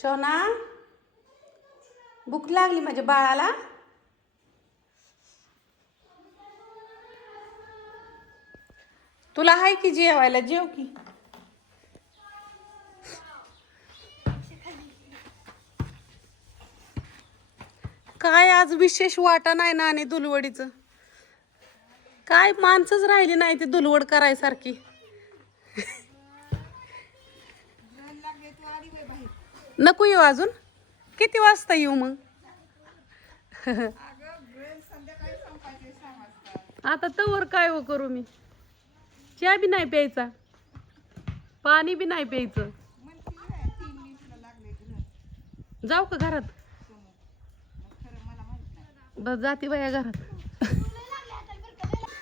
शोना, भूक लागली माझ्या बाळाला. तुला हाय की जेवायला, जेव की. काय आज विशेष वाटा नाही ना आणि दुलवडीचं काय माणसंच राहिली नाही ती दुलवड करायसारखी. नको येऊ अजून, किती वाजता येऊ मग? आता तवर काय हो करू मी? चहा बी नाही प्यायचा, पाणी बी नाही प्यायचं. जाऊ का घरात? बस जाते बाया घरात.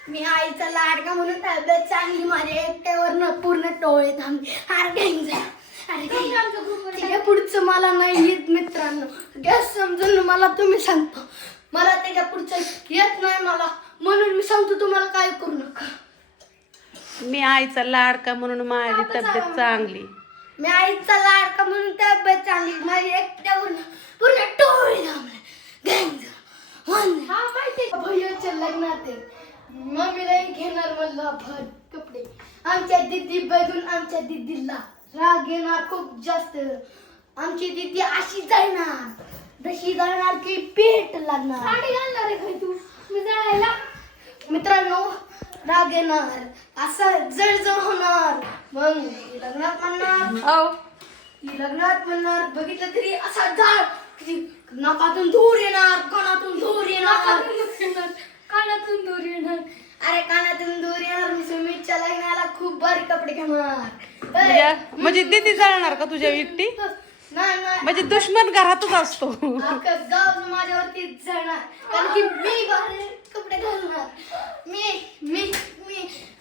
मी आईचा लाडका म्हणून तब्येत चांगली माझ्या एकट्यावर पूर्ण टोळे थांबले. तिच्या पुढचं मला नाही येत मित्रांनो, गॅस समजून मला तुम्ही सांगतो. मला त्याच्या पुढचं येत नाही मला, म्हणून मी सांगतो तुम्हाला काय करू नका. मी आईचा लाडका म्हणून माझी तब्येत चांगली. मी आईचा लाडका म्हणून तब्येत चांगली माझ्या एकट्यावर पूर्ण टोळे थांबले. भैयाच्या लग्नात मम्मीला घेणार मला भर कपडे. आमच्या दीदी बघून आमच्या दीदीला राग येणार खूप जास्त. आमची दीदी अशी जाणार, जशी जाणार की पेट लागणार. साडी घालणार आहे तू मी जायला? मित्रांनो, राग येणार, असं जळजळ होणार. मग लग्नात म्हणणार, लग्नात म्हणणार बघितलं तरी असा जाळ, नाकातून धूर येणार, कानातून धूर येणार, कानातून धूर येणार. अरे कानातून धूर येणार. मी सुमितच्या लग्नाला खूप भारी कपडे घेणार. म्हणजे दीदी जाणार का तुझ्या एकटी? नाही, म्हणजे दुश्मन घरातच असतो. अख्खं गाव माझ्यावरती जाणार, कारण की मी भारी कपडे घालणार.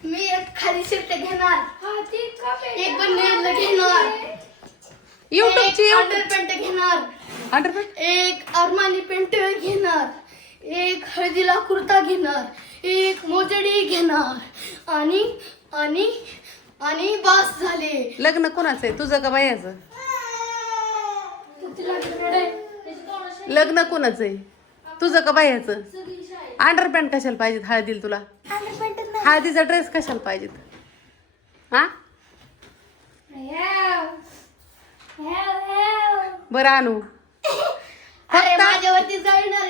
मी एक खाली शर्ट घेणार, एक बनेल घेणार, युट्यूबची अंडरपॅन्ट घेणार, एक अरमानी पॅन्ट घेणार, एक हळदीला कुर्ता घेणार, एक मोजडी घेणार आणि आणि आणि बस झाले. लग्न कोणाचं आहे, तुझं का बायाचं? लग्न कोणाचं आहे, तुझं का बायाचं? अंडरपॅन्ट कशाला पाहिजेत हळदीला तुला? हळदीचा ड्रेस कशाला पाहिजेत? हा बरं आणू. अरे माझ्यावरती जाणार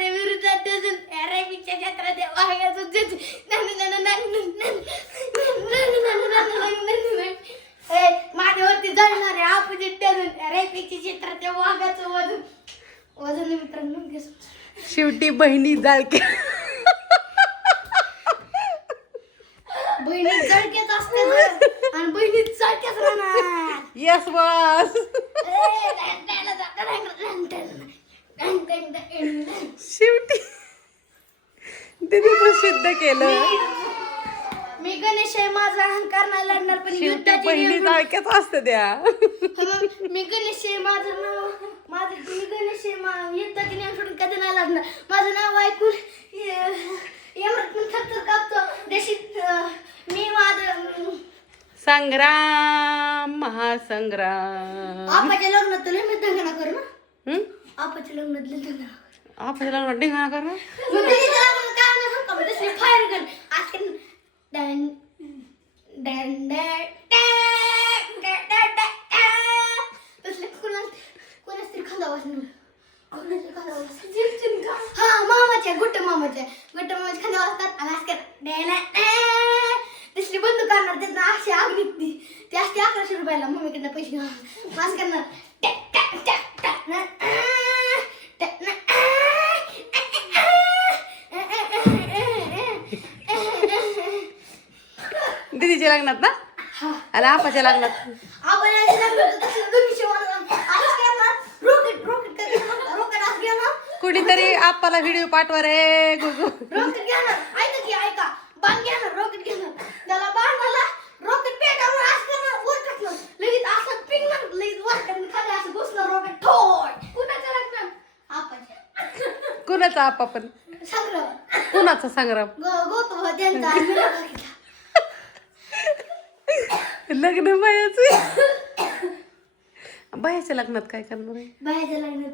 विरोधात अरेबिकच्या क्षेत्रात माझ्यावरती जाणार आहे ऑपोजिट अरेबिकच्या क्षेत्रात वाघाचं वजन मित्रांनो. शेवटी बहिणी जाळके, बहिणी जळक्याच असते आणि बहिणी जळक्याच राहणार. Yes boss. शेवटी तिने प्रसिद्ध केलं. मी गणेश आहे, माझा अहंकार नाही लागणार, पण शेवटी बहिणी जाळक्याच असते त्या. मी गणेश आहे, माझं नाव मी गणेश आहे, युद्धाची नियम सोडून कधी नाही लागणार. माझं नाव ऐकून थरथर कापतो देशी. मी माझं संग्राम महासंग्राम. आपाच्या लग्नात तुला मी दंगणा करू ना. हम्म, आपाच्या लग्नात दंगणा आपल्या लग्नात ढिंगाणा कर ना. फायर गन आज डन डन तसले कोणाच तरी खांदा वाजणार. हा मामाच्या गुट्ट मामाच्या खांदा वाजतात आणि असं तसली बंदूक करणार. त्यातनं अशी आग निघती. ती असते 1100 रुपयाला. मम्मीकडनं पैसे घेणार, मास करणार. दीदीच्या लग्नात ना आणि आपाच्या लग्नात कुणीतरी आपाला व्हिडिओ पाठवा रे गुगू. रॉकेट घेणार, ऐका की ऐका, बाण घेणार, रॉकेट घेणार. त्याला बाणाला रॉकेट पेटावर असं करणार, वर टाकणार, लगेच असं पिंगणार, लगेच वर टाकणार, खाली असं घुसणार रॉकेट. ठोड. कुणाचं लागणार? आपाच्या. कुणाचा आपा पण? संग्राम. कुणाचा संग्राम? गोपा त्यांचा. लग्न बायाचं. बाह्याच्या लग्नात काय करणार आहे? बाहेरच्या लग्नात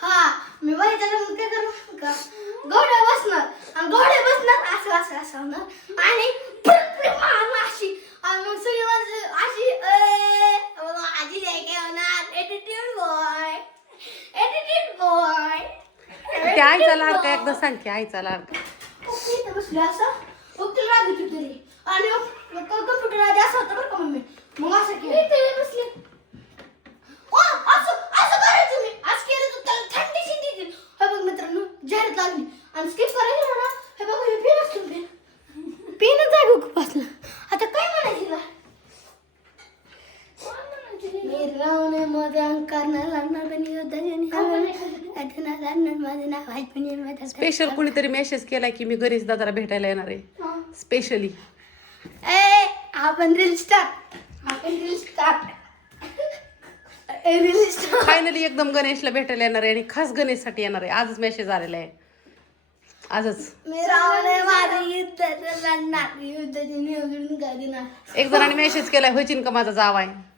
हा मी बाहेरच्या लग्नात काय करणार का घोड्या बसणार आणि घोड्या बसणार असं असं असं होणार आणि मारणार अशी आणि मग सगळी माणसं अशी आजी काय होणार एटिट्यूड बॉय ते आईचा लाडका एकदा सांग की आईचा लाडका. इथे बसले असं मग तिला राग येतो तरी आणि कम्प्युटर आधी असं होतं बरं का मम्मी मग असं केलं इथे बसले असं असं करायचं मी आज केलं तर त्याला थंडी शिंदी येते. हे बघ मित्रांनो जाहिरात लागली आणि स्किप करायचं ना हे बघ हे पेन असतो पेनच जागो खूप असला आता काय म्हणायचं तिला मध्ये अंकारणार लागणार माझं नाव आहे स्पेशल कोणीतरी मेसेज केलाय की मी गणेश दादाला भेटायला येणार आहे स्पेशली. आपण रील स्टार्ट फायनली एकदम गणेशला भेटायला येणार आहे आणि खास गणेशसाठी येणार आहे. आजच मेसेज आलेला आहे आजच. एक जणांनी मेसेज केलाय होईन का माझा जाव आहे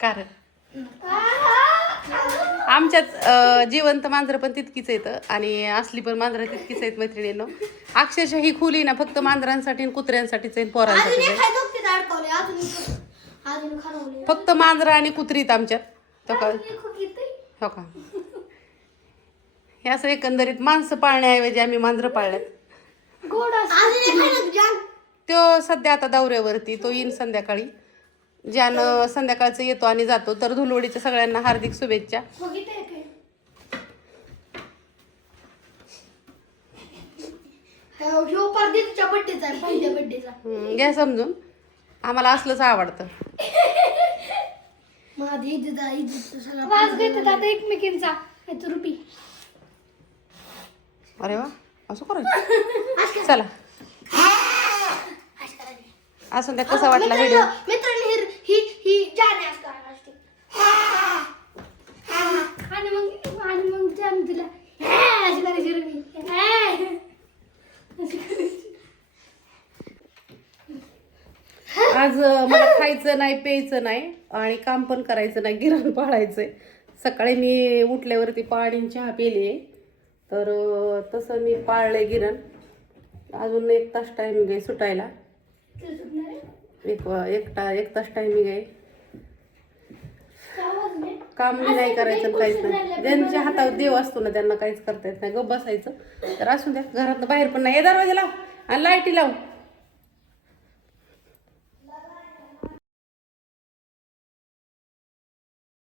कारण आमच्यात जिवंत मांजरं पण तितकीच आहेत आणि असली पण मांजरं तितकीच आहेत मैत्रिणींनो. अक्षरशः ही खोली ना फक्त मांजरांसाठी आणि कुत्र्यांसाठीच आहे पोरांसाठी फक्त मांजरं आणि कुत्रीत आमच्यात. तो का हो का हे असं एकंदरीत माणसं पाळण्याऐवजी आम्ही मांजरं पाळल्यात. तो सध्या आता दौऱ्यावरती तो येईन संध्याकाळी. ज्यानं संध्याकाळचं येतो आणि जातो. तर धुलवडीच्या सगळ्यांना हार्दिक शुभेच्छा. घ्या समजून आम्हाला असलंच आवडतं. अरे वा असं करायचं चला असं त्या कसा वाटला व्हिडिओ मित्रांनी ही जाने आणि मग जाने तिला अशी करायची आज मला खायचं नाही प्यायचं नाही आणि काम पण करायचं नाही गिरण पाळायचंय. सकाळी मी उठल्यावरती पाणी चहा पिली आहे तर तसं मी पाळलंय गिरण. अजून 1 तास टायमिंग आहे सुटायला. एक तास टायमिंग आहे. काम मी नाही करायचं काहीच नाही. ज्यांच्या हातावर देव असतो ना त्यांना काहीच करता येत नाही. गप्प बसायचं. तर असू द्या घरातनं बाहेर पण नाही. दरवाजा लाव आणि लाईटी लाव.